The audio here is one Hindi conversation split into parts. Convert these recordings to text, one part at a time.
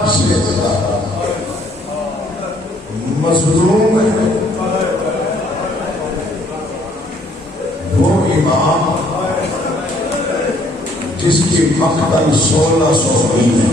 सबसे मजलूम है वो इमाम जिसकी मक्तल 1600 मील है।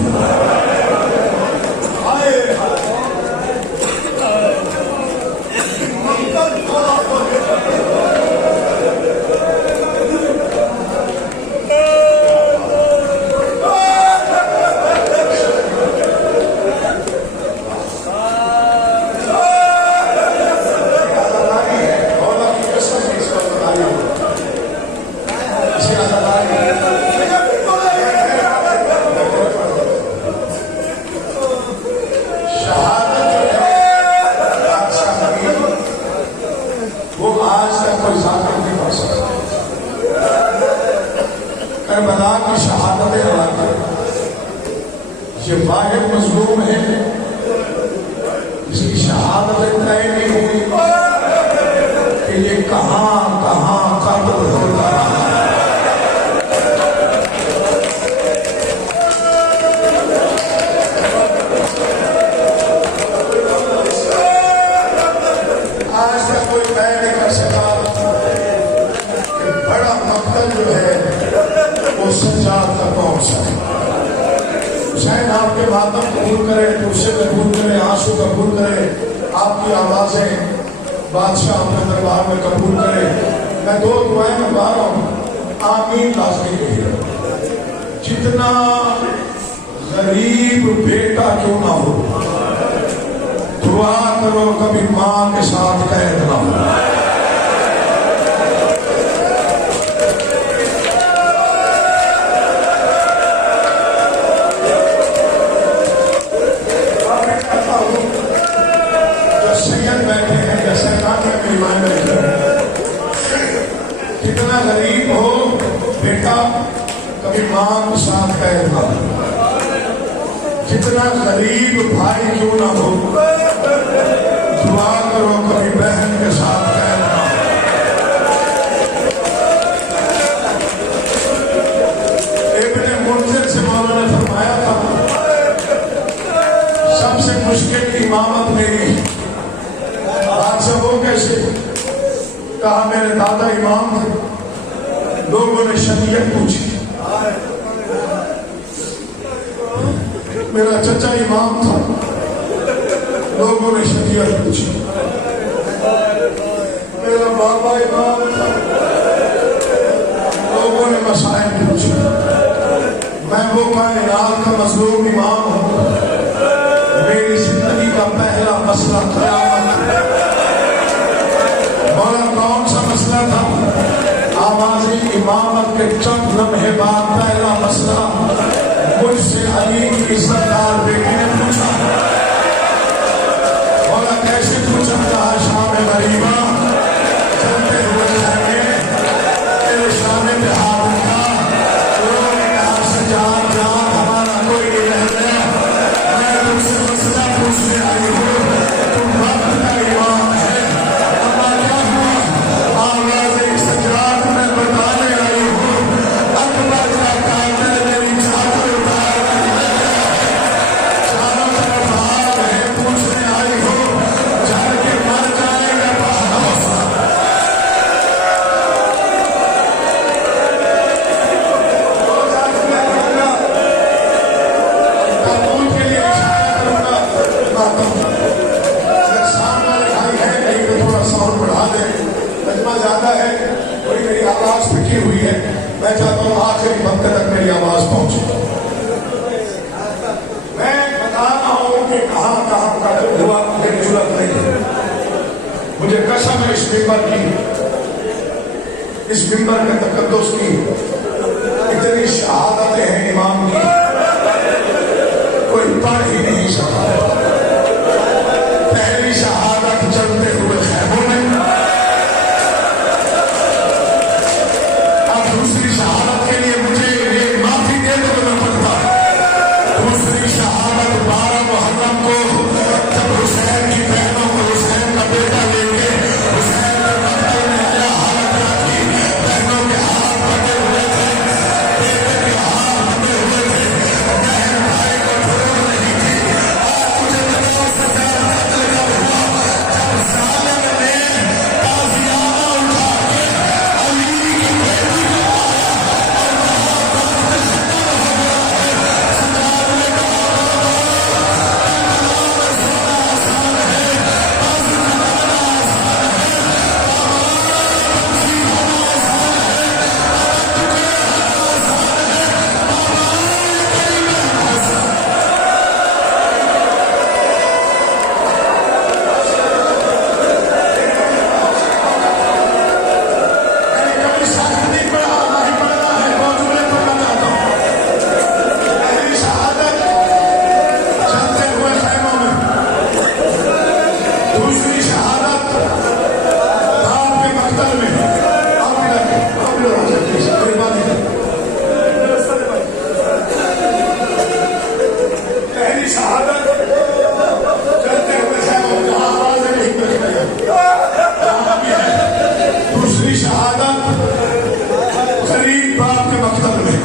करबला की शहादत ये वाहिद मजलूम है जिसकी शहादत तय नहीं हुई कि ये कहां कहां कब्र होता रहा। आज तक कोई तय नहीं कर सका कि बड़ा मकतल जो है वो सज्जाद तक पहुंच सके। हुसैन आपके मातम कबूल करे, तुझसे कबूल करे, आंसू कबूल करे, आपकी आवाजें बादशाह अपने दरबार में कबूल करे। मैं दो दुआएं में पा रहा हूं, आमीन लाजमी कहिए। जितना गरीब बेटा क्यों ना हो, दुआ करो कभी मां के साथ कैद ना हो। कितना गरीब हो बेटा कभी मां के साथ कैद ना हो, कितना गरीब भाई क्यों ना हो, दुआ करो कभी बहन के साथ कैद ना हो। इब्ने मुंज़िर से मौला ने फरमाया था सबसे मुश्किल इमामत मेरी। बात सब हो कैसे? कहा मेरे दादा इमाम थे, लोगों ने शरीयत पूछी। मेरा चचा इमाम था, लोगों ने शरीयत पूछी। मेरा बाबा इमाम था, लोगों ने मसाइल पूछे। मैं वो कायनात का मजलूम इमाम हूं। मेरी जिंदगी का पहला मसला क़यामत है। मौला कौन सा मसला था? आवाज़ इमामत के चंद लम्हे बाद पहला मसला मुझसे अली की सरदार बेटी ने पूछा। मौला कैसे पूछा? कहा शाम गरीबा चलते हुए जाएंगे, तेरे शाम पे हाथ रखा, उन्होंने कहा सजाद जान हमारा कोई नहीं रह गया, मैं तुमसे मसला पूछने आई हूँ, तुम वक्त का इमाम है। मैं चाहता हूँ आखिरी वक्त तक मेरी आवाज पहुंचे। मैं बता रहा हूं कि कहां कहां कत्ल हुआ, मेरी जरूरत नहीं है। मुझे कसम है इस मिंबर की, इस मिंबर में तकद्दुस की, इतनी शहादतें हैं इमाम की, कोई पढ़ ही नहीं सका। पहली शहादत चलते हुए खैमों में, दूसरी शहादत के लिए मुझे ये माफी दे दो तो मैं पढ़ता। दूसरी शहादत 12 मुहर्रम को जब हुसैन की बहनों को हुसैन का बेटा लेके हुसैन के मक्तल में आया, हालत की बहनों के हाथ बटे हुए थे, बेटे के हाथ बटे हुए पर आपके मकतल में